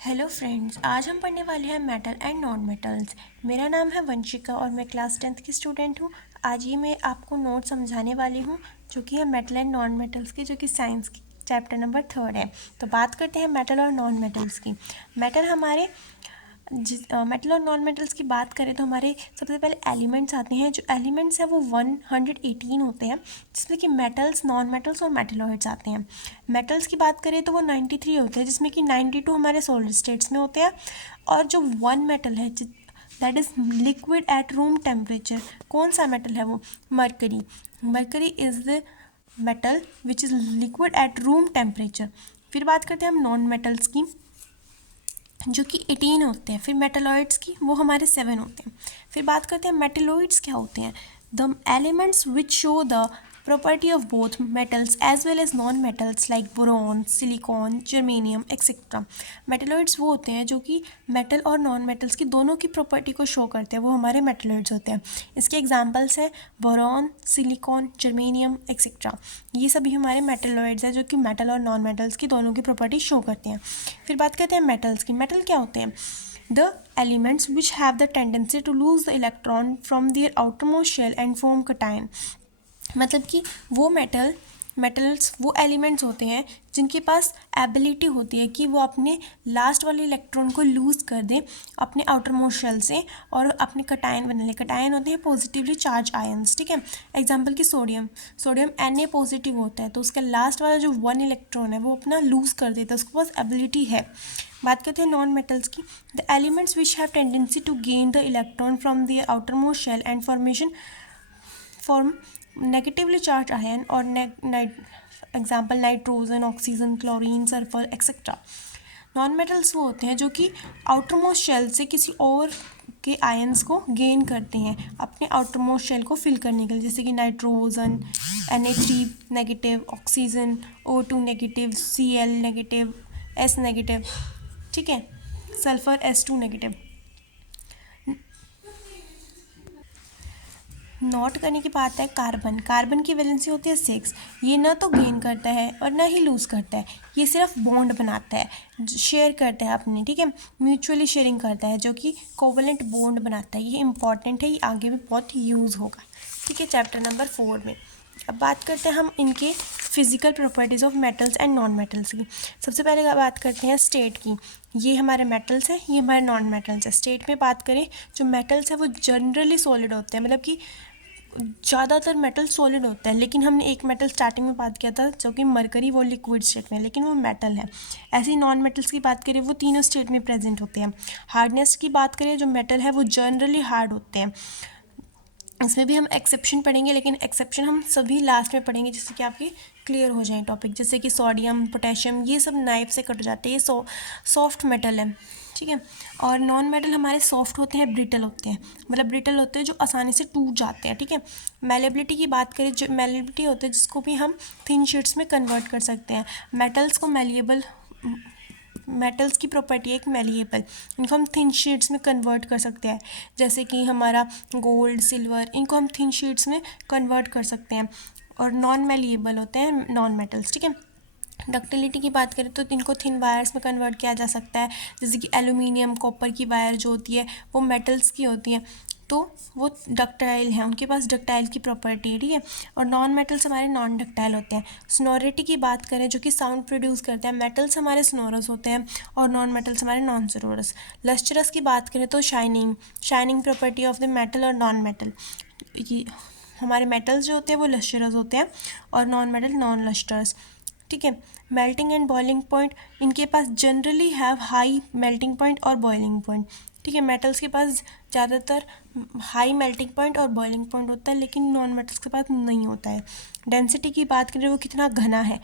Hello friends, आज हम पढ़ने वाले हैं मेटल एंड नॉन मेटल्स। मेरा नाम है वंशिका और मैं क्लास 10th की स्टूडेंट हूँ। आज ये मैं आपको नोट समझाने वाली हूँ जो कि है मेटल एंड नॉन मेटल्स की, जो कि साइंस की चैप्टर नंबर 3 है। तो बात करते हैं मेटल और नॉन मेटल्स की। मेटल हमारे मेटल और नॉन मेटल्स की बात करें तो हमारे सबसे पहले एलिमेंट्स आते हैं। जो एलिमेंट्स हैं वो 118 होते हैं, जिसमें कि मेटल्स, नॉन मेटल्स और मेटलॉइड्स आते हैं। मेटल्स की बात करें तो वो 93 होते हैं, जिसमें कि 92 हमारे सॉलिड स्टेट्स में होते हैं। और जो वन मेटल है that is liquid at room temperature, कौन सा मेटल है वो? Mercury. Mercury is the metal which is liquid at room temperature. फिर बात करते हैं हम नॉन मेटल्स की, जो कि 18 होते हैं। फिर मेटलॉइड्स की, वो हमारे 7 होते हैं। फिर बात करते हैं मेटलॉइड्स क्या होते हैं। The elements which show the property of both metals as well as non-metals like boron, silicon, germanium, etc. Metalloids वो होते हैं जो कि मेटल और नॉन मेटल्स की दोनों की प्रॉपर्टी को शो करते हैं, वो हमारे मेटलॉइड्स होते हैं। इसके एग्जांपल्स हैं बोरॉन, सिलिकॉन, जर्मेनियम, एक्सेट्रा। ये सभी हमारे मेटलॉइड्स हैं जो कि मेटल और नॉन मेटल्स की दोनों की प्रॉपर्टी शो करते हैं। फिर बात करते हैं मेटल्स की। मेटल क्या होते हैं? The elements which have the tendency to lose the electron from their outermost shell and form cation. मतलब कि वो मेटल्स वो एलिमेंट्स होते हैं जिनके पास एबिलिटी होती है कि वो अपने लास्ट वाले इलेक्ट्रॉन को लूज़ कर दें अपने आउटर मोस्ट शेल से और अपने कटायन बना लें। कटायन होते हैं पॉजिटिवली चार्ज आयंस, ठीक है। एग्जांपल की सोडियम Na पॉजिटिव होता है, तो उसका लास्ट वाला जो 1 इलेक्ट्रॉन है वो अपना लूज़ कर देता है, उसके पास एबिलिटी है। बात करते हैं नॉन मेटल्स की। The elements which have tendency to gain the electron from the outermost shell and form negatively charge ion और example nitrogen, oxygen, chlorine, sulphur, etcetera. Non metals वो होते हैं जो कि आउटर मोस्ट शेल से किसी और के आयंस को गेन करते हैं अपने आउटर मोस्ट शेल को फिल करने के लिए, जैसे कि nitrogen Na3 negative, oxygen O2 negative, Cl negative, S negative, ठीक है, सल्फर S2 नेगेटिव। नोट करने की बात है कार्बन की वैलेंसी होती है 6। ये ना तो गेन करता है और ना ही लूज़ करता है, ये सिर्फ बॉन्ड बनाता है, शेयर करता है अपने, ठीक है, म्यूचुअली शेयरिंग करता है, जो कि कोवलेंट बॉन्ड बनाता है। ये इंपॉर्टेंट है, ये आगे भी बहुत यूज़ होगा, ठीक है, चैप्टर नंबर 4 में। अब बात करते हैं हम इनके physical properties of metals and non metals की। सबसे पहले बात करते हैं स्टेट की। ये हमारे मेटल्स हैं, ये हमारे नॉन मेटल्स हैं। स्टेट में बात करें, जो मेटल्स हैं वो जनरली सॉलिड होते हैं, मतलब कि ज़्यादातर मेटल सॉलिड होता है, लेकिन हमने एक मेटल स्टार्टिंग में बात किया था जो कि मरकरी, वो लिक्विड स्टेट में है, लेकिन वो मेटल है। ऐसे ही नॉन मेटल्स की बात करें, वो तीनों स्टेट में प्रेजेंट होते हैं। हार्डनेस की बात करें, जो मेटल है वो जनरली हार्ड होते हैं। इसमें भी हम एक्सेप्शन पढ़ेंगे, लेकिन एक्सेप्शन हम सभी लास्ट में पढ़ेंगे, जिससे कि आपके क्लियर हो जाए टॉपिक। जैसे कि सोडियम, पोटेशियम, ये सब नाइफ से कट जाते हैं, ये सॉफ्ट मेटल है, ठीक है। और नॉन मेटल हमारे सॉफ्ट होते हैं, ब्रिटल होते हैं, मतलब ब्रिटल होते हैं जो आसानी से टूट जाते हैं, ठीक है। मेलेबिलिटी की बात करें, जो मेलेबिलिटी होते हैं जिसको भी हम थिन शीट्स में कन्वर्ट कर सकते हैं। मेटल्स को मेटल्स की प्रॉपर्टी है एक मेलिएबल, इनको हम थिन शीट्स में कन्वर्ट कर सकते हैं, जैसे कि हमारा गोल्ड, सिल्वर, इनको हम थिन शीट्स में कन्वर्ट कर सकते हैं। और नॉन मेलिएबल होते हैं नॉन मेटल्स, ठीक है। डक्टिलिटी की बात करें तो इनको थिन वायर्स में कन्वर्ट किया जा सकता है, जैसे कि एल्यूमिनियम, कॉपर की वायर जो होती है वो मेटल्स की होती है, तो वो डक्टाइल हैं, उनके पास डक्टाइल की प्रॉपर्टी है, ठीक है। और नॉन मेटल्स हमारे नॉन डक्टाइल होते हैं। सोनोरिटी की बात करें, जो कि साउंड प्रोड्यूस करते हैं, मेटल्स हमारे सोनोरस होते हैं और नॉन मेटल्स हमारे नॉन सोनोरस। लस्टरस की बात करें तो shining property of the metal और नॉन मेटल। ये हमारे मेटल्स जो होते हैं वो लस्टरस होते हैं और नॉन मेटल नॉन लस्टरस, ठीक है। मेल्टिंग एंड बॉइलिंग पॉइंट, इनके पास generally have high melting point और बॉइलिंग पॉइंट, ठीक है। मेटल्स के पास ज़्यादातर हाई मेल्टिंग पॉइंट और बॉइलिंग पॉइंट होता है, लेकिन नॉन मेटल्स के पास नहीं होता है। डेंसिटी की बात करें, वो कितना घना है,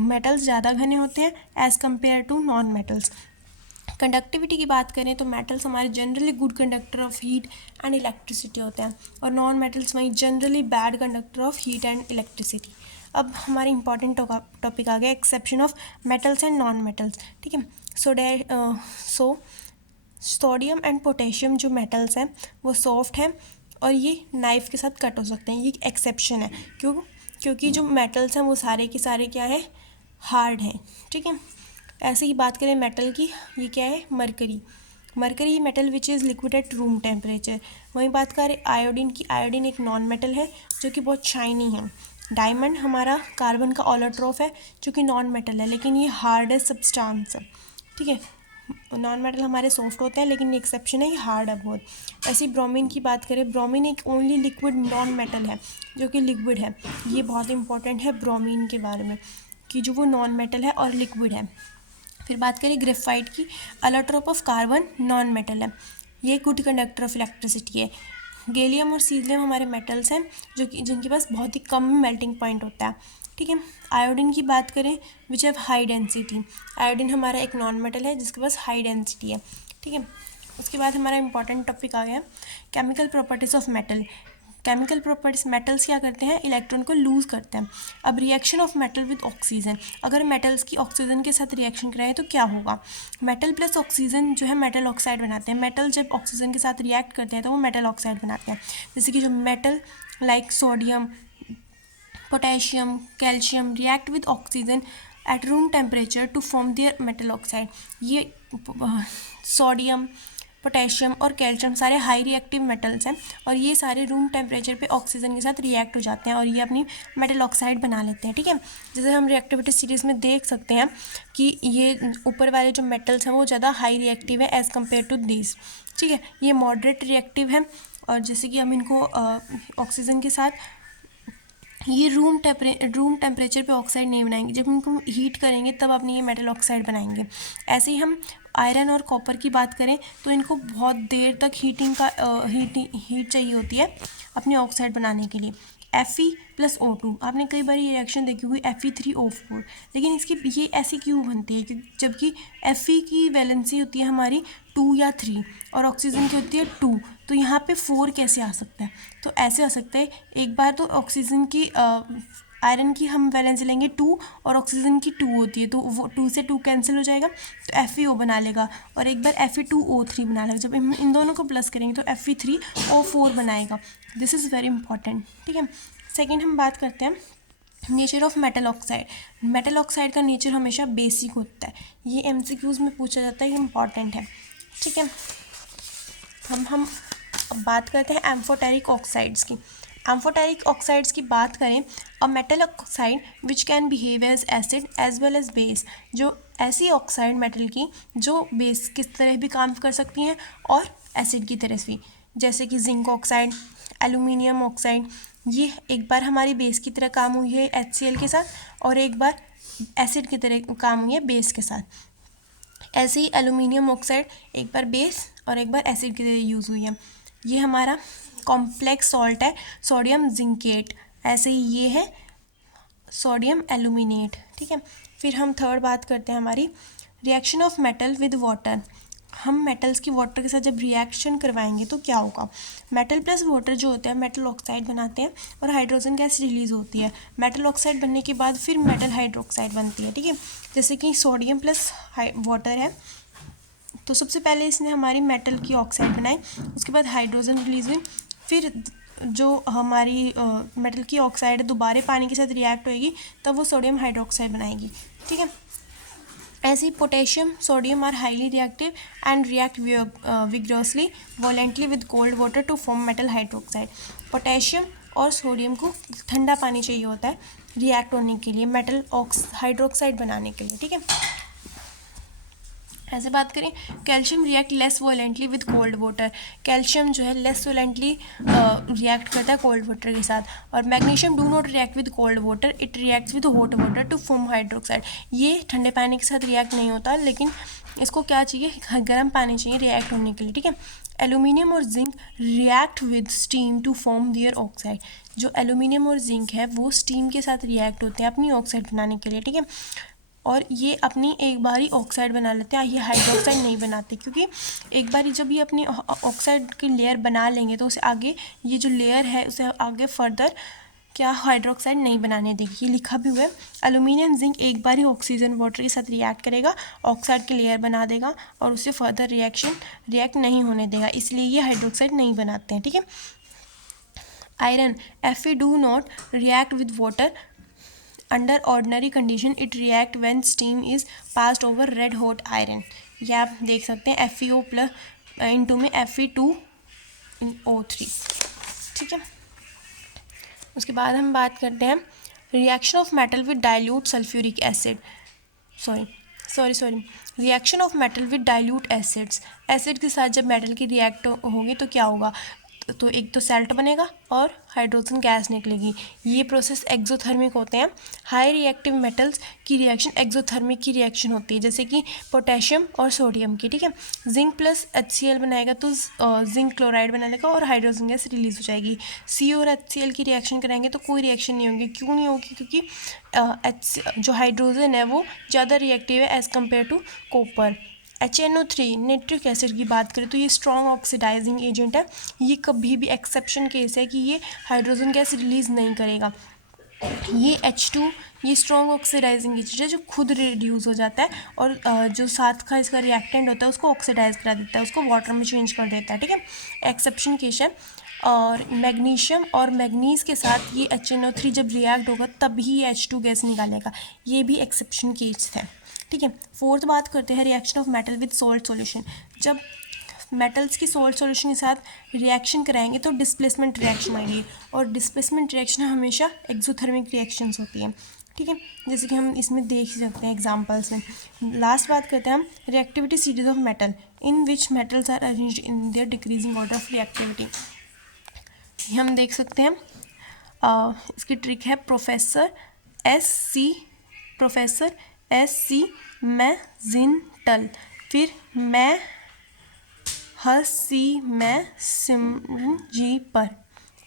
मेटल्स ज़्यादा घने होते हैं as compare to non metals. Conductivity की बात करें तो मेटल्स हमारे generally good conductor of heat and electricity होते हैं और नॉन मेटल्स वहीं generally bad conductor of heat and electricity. अब हमारे इंपॉर्टेंट टॉपिक आ गया exception of metals and non metals, ठीक है। सोडियम एंड पोटेशियम जो मेटल्स हैं वो सॉफ्ट हैं और ये नाइफ़ के साथ कट हो सकते हैं, ये एक्सेप्शन है। क्योंकि जो मेटल्स हैं वो सारे के सारे क्या है, हार्ड हैं, ठीक है। ऐसे ही बात करें मेटल की, ये क्या है, mercury. Mercury metal which is liquid at room temperature. वहीं बात करें आयोडीन की, आयोडीन एक नॉन मेटल है जो कि बहुत शाइनी है। डायमंड हमारा कार्बन का ऑलोट्रोफ है जो कि नॉन मेटल है, लेकिन ये हार्डेस्ट सब्सटेंस है, ठीक है। नॉन मेटल हमारे सॉफ्ट होते हैं, लेकिन एक्सेप्शन है, ये हार्ड है बहुत। ऐसे ही ब्रोमीन की बात करें, ब्रोमीन एक ओनली लिक्विड नॉन मेटल है जो कि लिक्विड है। ये बहुत इंपॉर्टेंट है ब्रोमीन के बारे में कि जो वो नॉन मेटल है और लिक्विड है। फिर बात करें ग्रेफाइट की, अलोट्रोप ऑफ कार्बन नॉन मेटल है, ये गुड कंडक्टर ऑफ इलेक्ट्रिसिटी है। गैलियम और सीलियम हमारे मेटल्स हैं जो कि जिनके पास बहुत ही कम मेल्टिंग पॉइंट होता है, ठीक है। आयोडीन की बात करें, which have high density. Iodine हमारा एक नॉन मेटल है जिसके पास हाई डेंसिटी है, ठीक है। उसके बाद हमारा इंपॉर्टेंट टॉपिक आ गया chemical properties of metal. Chemical properties, metals क्या करते हैं, इलेक्ट्रॉन को लूज़ करते हैं। अब reaction of metal with oxygen, अगर मेटल्स की ऑक्सीजन के साथ रिएक्शन कराएं तो क्या होगा। मेटल प्लस ऑक्सीजन जो है मेटल ऑक्साइड बनाते हैं। मेटल जब ऑक्सीजन के साथ रिएक्ट करते हैं तो वो मेटल ऑक्साइड बनाते हैं। जैसे कि जो metal like sodium, potassium, calcium react with oxygen at room temperature to form their metal oxide. ये सोडियम, पोटेशियम और कैल्शियम सारे हाई रिएक्टिव मेटल्स हैं और ये सारे रूम टेम्परेचर पे ऑक्सीजन के साथ रिएक्ट हो जाते हैं और ये अपनी मेटल ऑक्साइड बना लेते हैं, ठीक है। जैसे हम रिएक्टिविटी सीरीज़ में देख सकते हैं कि ये ऊपर वाले जो मेटल्स हैं वो ज़्यादा हाई रिएक्टिव है एज़ कम्पेयर टू दिस, ठीक है। ये मॉडरेट रिएक्टिव है और जैसे कि हम इनको ऑक्सीजन के साथ ये रूम टेम्परेचर पे ऑक्साइड नहीं बनाएंगे, जब इनको हीट करेंगे तब अपनी ये मेटल ऑक्साइड बनाएंगे। ऐसे ही हम आयरन और कॉपर की बात करें तो इनको बहुत देर तक हीट चाहिए होती है अपने ऑक्साइड बनाने के लिए। Fe+O2, आपने कई बार ये रिएक्शन देखी हुई Fe3O4, लेकिन इसकी ये ऐसी क्यों बनती है जबकि Fe की वैलेंसी होती है हमारी 2 या 3 और ऑक्सीजन की होती है 2, तो यहाँ पे 4 कैसे आ सकता है। तो ऐसे आ सकता है, एक बार तो ऑक्सीजन की आयरन की हम वैलेंसी लेंगे 2 और ऑक्सीजन की 2 होती है तो वो 2 से 2 कैंसिल हो जाएगा तो FeO बना लेगा और एक बार Fe2O3 बना लेगा। जब इन दोनों को प्लस करेंगे तो Fe3O4 बनाएगा। दिस इज़ वेरी इंपॉर्टेंट, ठीक है। सेकेंड हम बात करते हैं nature of metal oxide. Metal oxide का नेचर हमेशा बेसिक होता है, ये MCQs में पूछा जाता है, ये इंपॉर्टेंट है, ठीक है। हम अब बात करते हैं एम्फोटेरिक ऑक्साइड्स की। एम्फोटेरिक ऑक्साइड्स की बात करें, a metal oxide which can behave as acid as well as base, जो ऐसी ऑक्साइड मेटल की जो बेस की तरह भी काम कर सकती हैं और एसिड की तरह भी, जैसे कि जिंक ऑक्साइड, एल्यूमिनियम ऑक्साइड, ये एक बार हमारी बेस की तरह काम हुई है HCl के साथ और एक बार एसिड की तरह काम हुई है बेस के साथ। ऐसे ही एल्यूमिनियम ऑक्साइड एक बार बेस और एक बार एसिड की तरह यूज़ हुई है। ये हमारा कॉम्प्लेक्स सॉल्ट है सोडियम जिंकेट, ऐसे ही ये है सोडियम एल्यूमिनेट, ठीक है। फिर हम थर्ड बात करते हैं हमारी reaction of metal with water. हम मेटल्स की वाटर के साथ जब रिएक्शन करवाएंगे तो क्या होगा। मेटल प्लस वाटर जो होता है मेटल ऑक्साइड बनाते हैं और हाइड्रोजन गैस रिलीज़ होती है। मेटल ऑक्साइड बनने के बाद फिर मेटल हाइड्रोक्साइड बनती है, ठीक है। जैसे कि सोडियम प्लस वाटर है तो सबसे पहले इसने हमारी मेटल की ऑक्साइड बनाई, उसके बाद हाइड्रोजन रिलीज़ हुई, फिर जो हमारी मेटल की ऑक्साइड दोबारा पानी के साथ रिएक्ट होएगी तब वो सोडियम हाइड्रोक्साइड बनाएगी, ठीक है। ऐसे ही potassium sodium are highly reactive and react vigorously violently with cold water to form metal hydroxide. Potassium और सोडियम को ठंडा पानी चाहिए होता है रिएक्ट होने के लिए, मेटल हाइड्रोक्साइड बनाने के लिए, ठीक है। ऐसे बात करें calcium react less violently with cold water, calcium जो है लेस वोलेंटली रिएक्ट करता है कोल्ड वाटर के साथ। और magnesium do not react with cold water, it reacts with hot water to form hydroxide. ये ठंडे पानी के साथ रिएक्ट नहीं होता, लेकिन इसको क्या चाहिए, गर्म पानी चाहिए रिएक्ट होने के लिए, ठीक है। एल्यूमिनियम और zinc react with steam to form their oxide, जो एल्यूमिनियम और जिंक है वो स्टीम के साथ रिएक्ट होते हैं अपनी ऑक्साइड बनाने के लिए, ठीक है। और ये अपनी एक बार ही ऑक्साइड बना लेते हैं, ये हाइड्रोक्साइड नहीं बनाते, क्योंकि एक बार जब ये अपनी ऑक्साइड की लेयर बना लेंगे तो उसे आगे ये जो लेयर है उसे आगे फर्दर क्या हाइड्रोक्साइड नहीं बनाने देगी, ये लिखा भी हुआ है। एल्यूमिनियम जिंक एक बार ही ऑक्सीजन वाटर के साथ रिएक्ट करेगा, ऑक्साइड की लेयर बना देगा और उससे फर्दर रिएक्ट नहीं होने देगा, इसलिए ये हाइड्रोक्साइड नहीं बनाते हैं, ठीक है। Iron Fe do not react with water under ordinary condition it react when steam is passed over red hot iron. ये आप देख सकते हैं FeO प्लस इनटू में Fe2O3। ठीक है, उसके बाद हम बात करते हैं reaction of metal with dilute sulphuric acid. Sorry reaction of metal with dilute acids. Acid के साथ जब मेटल की रिएक्ट होगी तो क्या होगा, तो एक तो सैल्ट बनेगा और हाइड्रोजन गैस निकलेगी। ये प्रोसेस एक्सोथर्मिक होते हैं। हाई रिएक्टिव मेटल्स की रिएक्शन एक्सोथर्मिक की रिएक्शन होती है, जैसे कि पोटेशियम और सोडियम की। ठीक है, जिंक प्लस HCl बनाएगा तो जिंक क्लोराइड बना देगा और हाइड्रोजन गैस रिलीज हो जाएगी। C और HCl की रिएक्शन कराएंगे तो कोई रिएक्शन नहीं होगी। क्यों नहीं होगी, क्योंकि जो हाइड्रोजन है वो ज़्यादा रिएक्टिव है as compare to copper. HNO3 nitric acid की बात करें तो ये स्ट्रॉन्ग ऑक्सीडाइजिंग एजेंट है। ये कभी भी एक्सेप्शन केस है कि ये हाइड्रोजन गैस रिलीज़ नहीं करेगा। ये H2 ये स्ट्रॉन्ग ऑक्सीडाइजिंग एजेंट है जो खुद रिड्यूस हो जाता है और जो साथ का इसका रिएक्टेंट होता है उसको ऑक्सीडाइज करा देता है, उसको वाटर में चेंज कर देता है। ठीक है, एक्सेप्शन केस है। और मैग्नीशियम और मैग्नीज के साथ ये HNO3 जब रिएक्ट होगा तभी ये H2 गैस निकालेगा। ये भी एक्सेप्शन केस है। ठीक है, फोर्थ बात करते हैं reaction of metal with salt solution. जब मेटल्स की सॉल्ट सॉल्यूशन के साथ रिएक्शन कराएंगे तो डिस्प्लेसमेंट रिएक्शन आएगी और डिस्प्लेसमेंट रिएक्शन हमेशा एक्सोथर्मिक रिएक्शंस होती हैं। ठीक है, जैसे कि हम इसमें देख सकते हैं एग्जांपल्स में। लास्ट बात करते हैं हम reactivity series of metal in which metals are arranged in their decreasing order of reactivity. हम देख सकते हैं इसकी ट्रिक है प्रोफेसर SC मैजिंटल, फिर मैं हसी मैं सिमरन जी पर।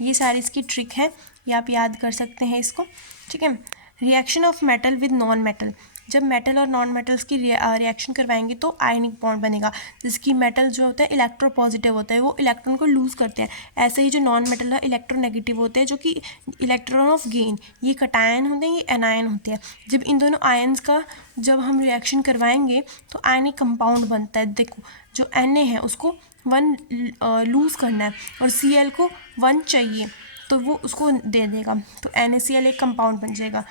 ये सारी इसकी ट्रिक है, ये आप याद कर सकते हैं इसको। ठीक है, reaction of metal with non metal. जब मेटल और नॉन मेटल्स की रिएक्शन करवाएंगे तो आयनिक बॉन्ड बनेगा। जैसे कि मेटल जो होता है इलेक्ट्रोपॉजिटिव होता है, वो इलेक्ट्रॉन को लूज़ करते हैं। ऐसे ही जो नॉन मेटल है इलेक्ट्रोनेगेटिव होते हैं, जो कि इलेक्ट्रॉन ऑफ गेन। ये कटायन होते हैं, ये एनायन होते हैं। जब इन दोनों आयन्स का जब हम रिएक्शन करवाएंगे तो आयनिक कंपाउंड बनता है। देखो, जो Na है उसको 1 लूज़ करना है और Cl को 1 चाहिए तो वो उसको दे देगा, तो NaCl एक कंपाउंड बन जाएगा।